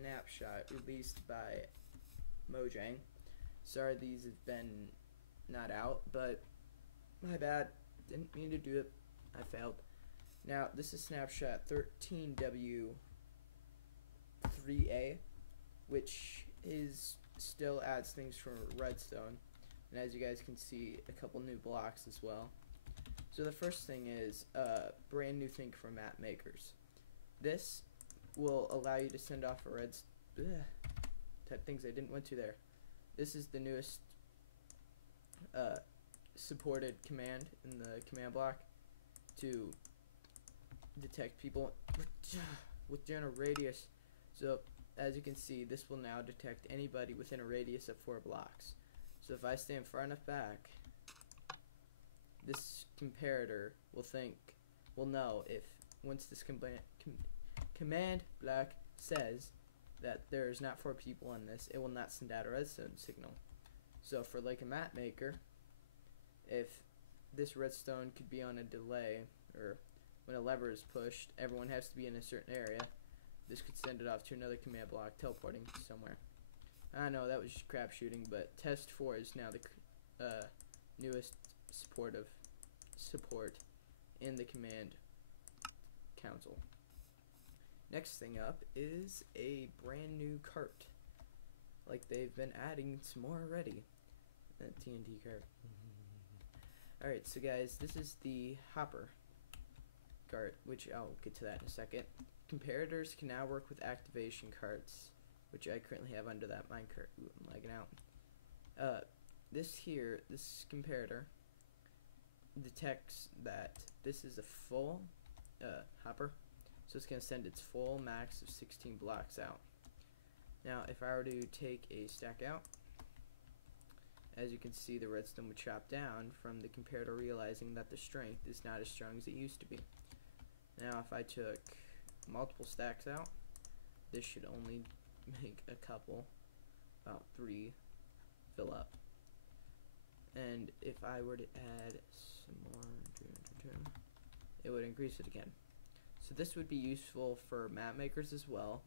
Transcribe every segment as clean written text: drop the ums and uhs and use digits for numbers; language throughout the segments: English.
Snapshot released by Mojang. Sorry these have been not out, but my bad. Didn't mean to do it. I failed. Now, this is Snapshot 13W3A, which still adds things from Redstone. And as you guys can see, a couple new blocks as well. So the first thing is a brand new thing for map makers. This will allow you to send off a type things I didn't want to there. This is the newest supported command in the command block to detect people within a radius. So as you can see, this will now detect anybody within a radius of 4 blocks. So if I stand far enough back, this comparator will know if once this command block says that there's not 4 people on this, it will not send out a redstone signal. So for like a map maker, if this redstone could be on a delay, or when a lever is pushed, everyone has to be in a certain area, this could send it off to another command block teleporting somewhere. I know that was just crap shooting, but test 4 is now the newest support in the command console. Next thing up is a brand new cart. Like they've been adding some more already. That TNT cart. Alright, so guys, this is the hopper cart, which I'll get to that in a second. Comparators can now work with activation carts, which I currently have under that minecart. Ooh, I'm lagging out. This comparator detects that this is a full hopper, so it's going to send its full max of 16 blocks out. Now, if I were to take a stack out, as you can see, the redstone would chop down from the comparator realizing that the strength is not as strong as it used to be. Now, if I took multiple stacks out, this should only make a couple, about 3, fill up. And if I were to add some more, it would increase it again. So this would be useful for map makers as well,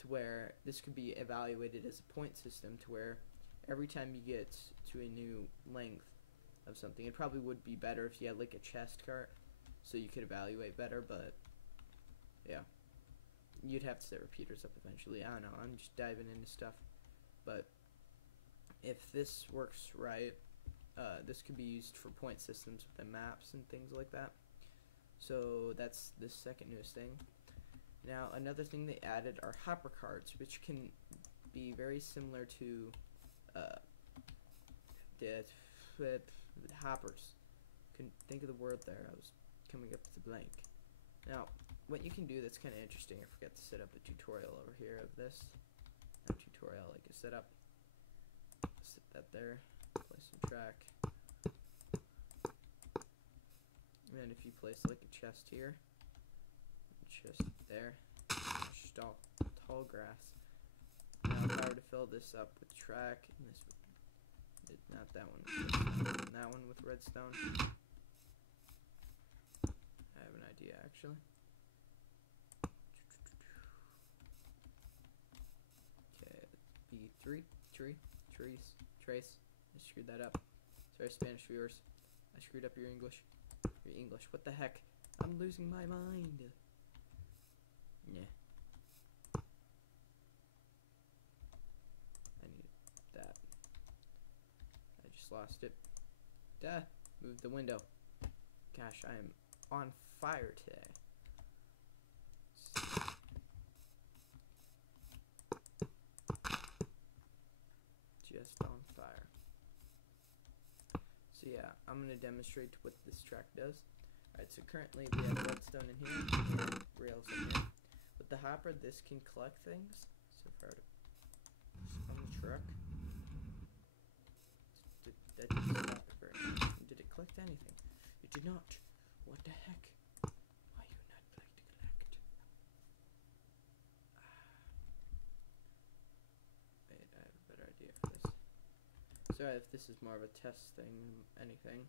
to where this could be evaluated as a point system, to where every time you get to a new length of something, it probably would be better if you had like a chest cart, so you could evaluate better, but yeah. You'd have to set repeaters up eventually. I don't know, I'm just diving into stuff. But if this works right, this could be used for point systems within maps and things like that. So that's the second newest thing. Now another thing they added are hopper carts, which can be very similar to the hoppers. Couldn't think of the word there. I was coming up with a blank. Now, what you can do that's kind of interesting, I forgot to set up a tutorial over here of this. Not a tutorial, like a setup. Set that there, place some track. And then if you place like a chest here, chest there, tall grass. Now if I were to fill this up with track, and this would, not that one, and that one with redstone. I have an idea actually. Okay, B3, trace. I screwed that up. Sorry, Spanish viewers. I screwed up your English. What the heck? I'm losing my mind. Yeah. I need that. I just lost it. Duh. Move the window. Gosh, I am on fire today. Just on fire. So yeah, I'm going to demonstrate what this track does. Alright, so currently we have redstone in here and rails in here. With the hopper, this can collect things. So if I were to on the truck, that didn't stop it very much. Did it collect anything? It did not. What the heck? Why you not like to collect? Wait, I have a better idea for this. Sorry if this is more of a test thing than anything.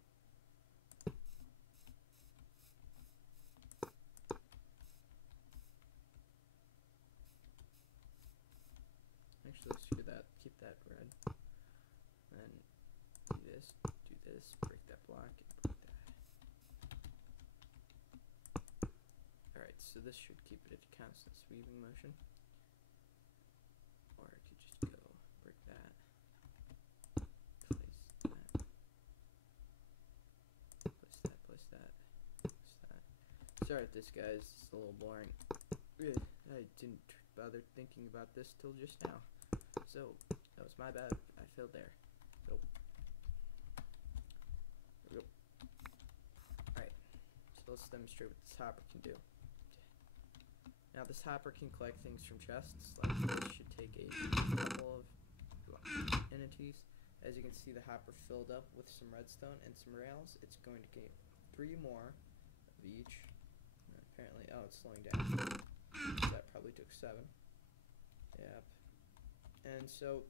block and put that. Alright, so this should keep it at a constant sweeping motion. Or I could just go brick that. Place that. Place that. Sorry if this guys, it's a little boring. I didn't bother thinking about this till just now. So, that was my bad. I failed there. So, there we go. Alright, so let's demonstrate what this hopper can do. Now this hopper can collect things from chests. Like this should take a couple of entities. As you can see, the hopper filled up with some redstone and some rails. It's going to get 3 more of each. Apparently, oh, it's slowing down. That probably took 7. Yep. And so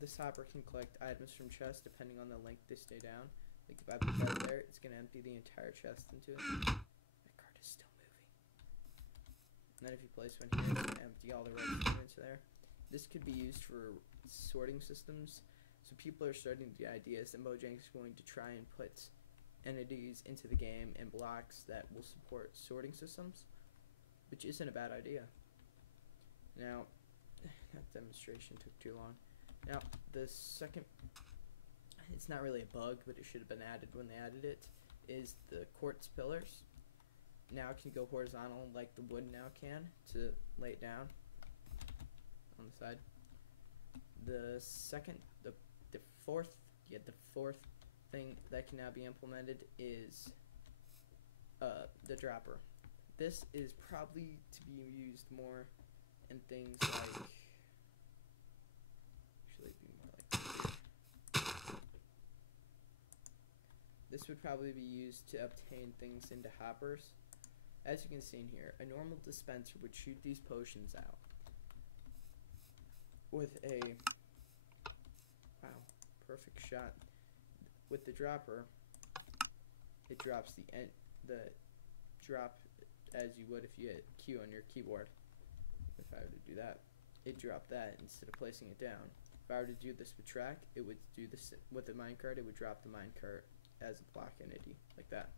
this hopper can collect items from chests depending on the length they stay down. Like if I put that there, it's going to empty the entire chest into it. That card is still moving. And then if you place one here, it's going to empty all the redstone into there. This could be used for sorting systems. So people are starting to get ideas that Mojang is going to try and put entities into the game and blocks that will support sorting systems, which isn't a bad idea. Now, that demonstration took too long. Now, the second, it's not really a bug, but it should have been added when they added it, is the quartz pillars. Now it can go horizontal like the wood now can to lay it down on the side. The fourth thing that can now be implemented is the dropper. This is probably to be used more in things like, actually it'd be more like this would probably be used to obtain things into hoppers. As you can see in here, a normal dispenser would shoot these potions out with a, wow, perfect shot. With the dropper, it drops the drop as you would if you hit Q on your keyboard. If I were to do that, it dropped that instead of placing it down. If I were to do this with track, it would do this with the minecart. It would drop the minecart as a block entity like that.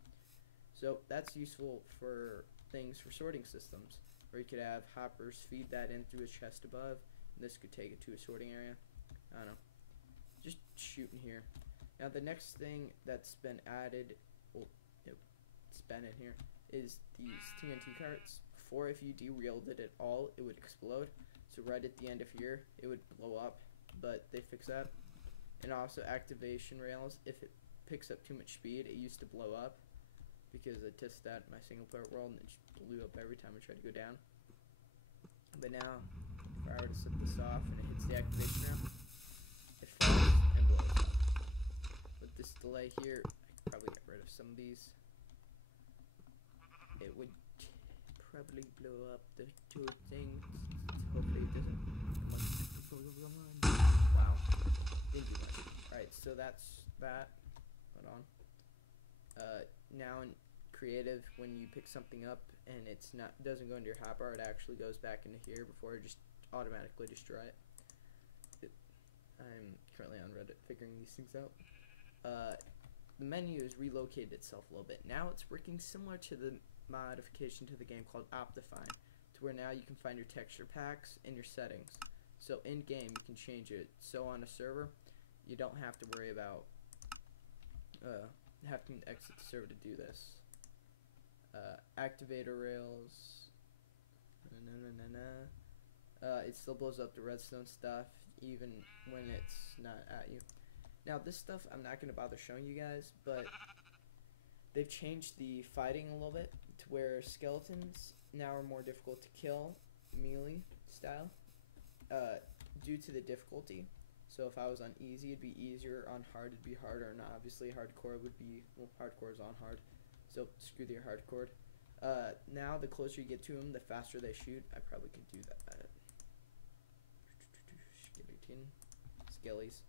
So that's useful for things for sorting systems, where you could have hoppers feed that in through a chest above, and this could take it to a sorting area. I don't know. Just shooting here. Now the next thing that's been added, well, it's been in here, is these TNT carts. Before, if you derailed it at all, it would explode. So right at the end of here, it would blow up, but they fixed that. And also activation rails, if it picks up too much speed, it used to blow up, because I tested that in my single player world and it just blew up every time I tried to go down. But now, if I were to set this off and it hits the activation rail, it falls and blows up. With this delay here, I could probably get rid of some of these. It would probably blow up the 2 things. Hopefully it doesn't. Wow. Didn't do much. Alright, so that's that. Hold on. Now in creative, when you pick something up and doesn't go into your hotbar, it actually goes back into here before it just automatically destroy it. I'm currently on Reddit figuring these things out. The menu has relocated itself a little bit. Now it's working similar to the modification to the game called Optifine, to where now you can find your texture packs in your settings. So in game you can change it. So on a server, you don't have to worry about having to exit the server to do this. Activator rails. It still blows up the redstone stuff even when it's not at you. Now this stuff I'm not going to bother showing you guys, but they've changed the fighting a little bit to where skeletons now are more difficult to kill, melee style, due to the difficulty. So if I was on easy, it'd be easier. On hard, it'd be harder. And obviously hardcore would be, well, hardcore is on hard, so screw the hardcore. Now the closer you get to them, the faster they shoot. I probably could do that. Skellies.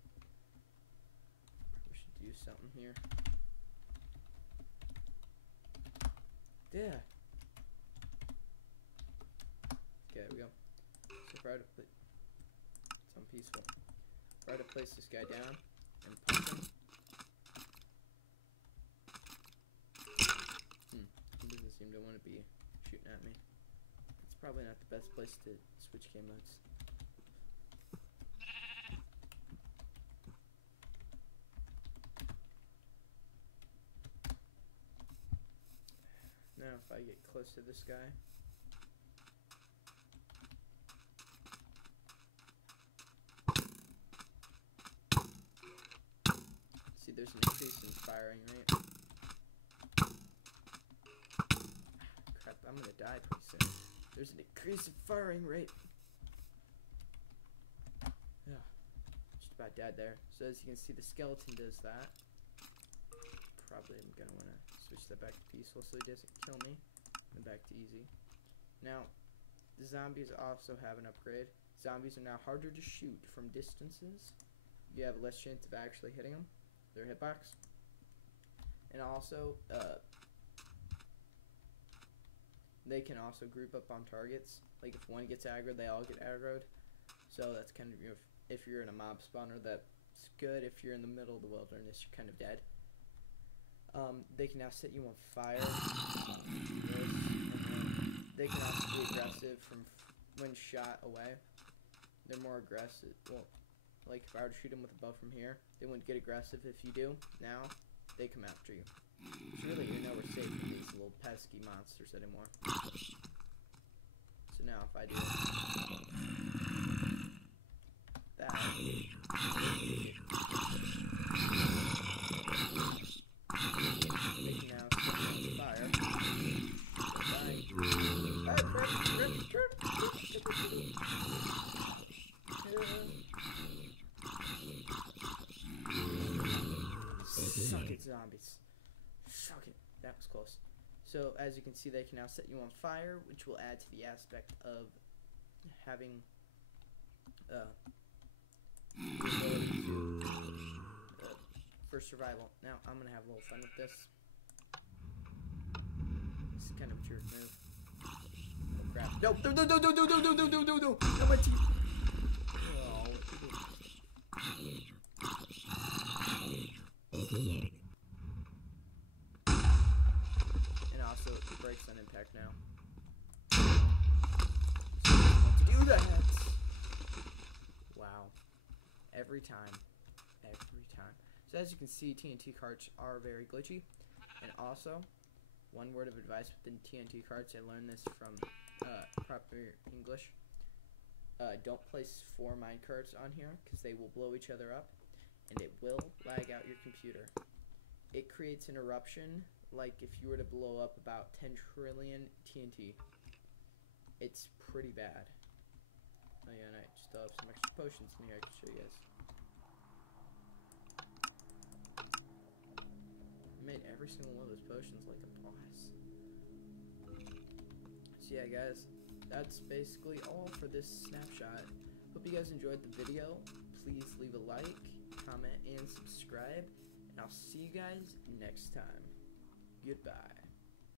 Probably should do something here. Yeah. Okay, there we go. So if I were to put, it's unpeaceful. If I were to place this guy down and punch him, gonna be shooting at me. It's probably not the best place to switch game modes. Now if I get close to this guy, see there's an increase in firing rate. Crap, I'm gonna die pretty soon. There's an increase in firing rate. Yeah, just about died there. So as you can see, the skeleton does that. Probably I'm gonna wanna switch that back to peaceful so he doesn't kill me. And back to easy. Now, the zombies also have an upgrade. Zombies are now harder to shoot from distances. You have less chance of actually hitting them. Their hitbox. And also, they can also group up on targets. Like if one gets aggroed, they all get aggroed. So that's kind of, if you're in a mob spawner, that's good. If you're in the middle of the wilderness, you're kind of dead. They can now set you on fire. They can also be aggressive from when shot away. They're more aggressive. Well, like if I were to shoot them with a bow from here, they wouldn't get aggressive. If you do, now they come after you. So really, you're nowhere safe from these little pesky monsters anymore. So now if I do that, they can now set me on fire. Suck it, zombies. Suck it. That was close. So, as you can see, they can now set you on fire, which will add to the aspect of having the ability to, for survival. Now, I'm going to have a little fun with this. This is kind of a jerk move. Oh, crap. No! No, no, no, no, no, no, no, no, no, no, no! No, my team! Oh. And also, it breaks on impact now. So I want to do that! Wow. Every time. Every time. So as you can see, TNT carts are very glitchy. And also, one word of advice with the TNT carts, I learned this from proper English. Don't place 4 minecarts on here, because they will blow each other up. And it will lag out your computer. It creates an eruption, like if you were to blow up about 10 trillion TNT. It's pretty bad. Oh yeah, and I still have some extra potions in here I can show you guys. I made every single one of those potions like a boss. So yeah guys, that's basically all for this snapshot. Hope you guys enjoyed the video. Please leave a like, comment, and subscribe. And I'll see you guys next time. Goodbye.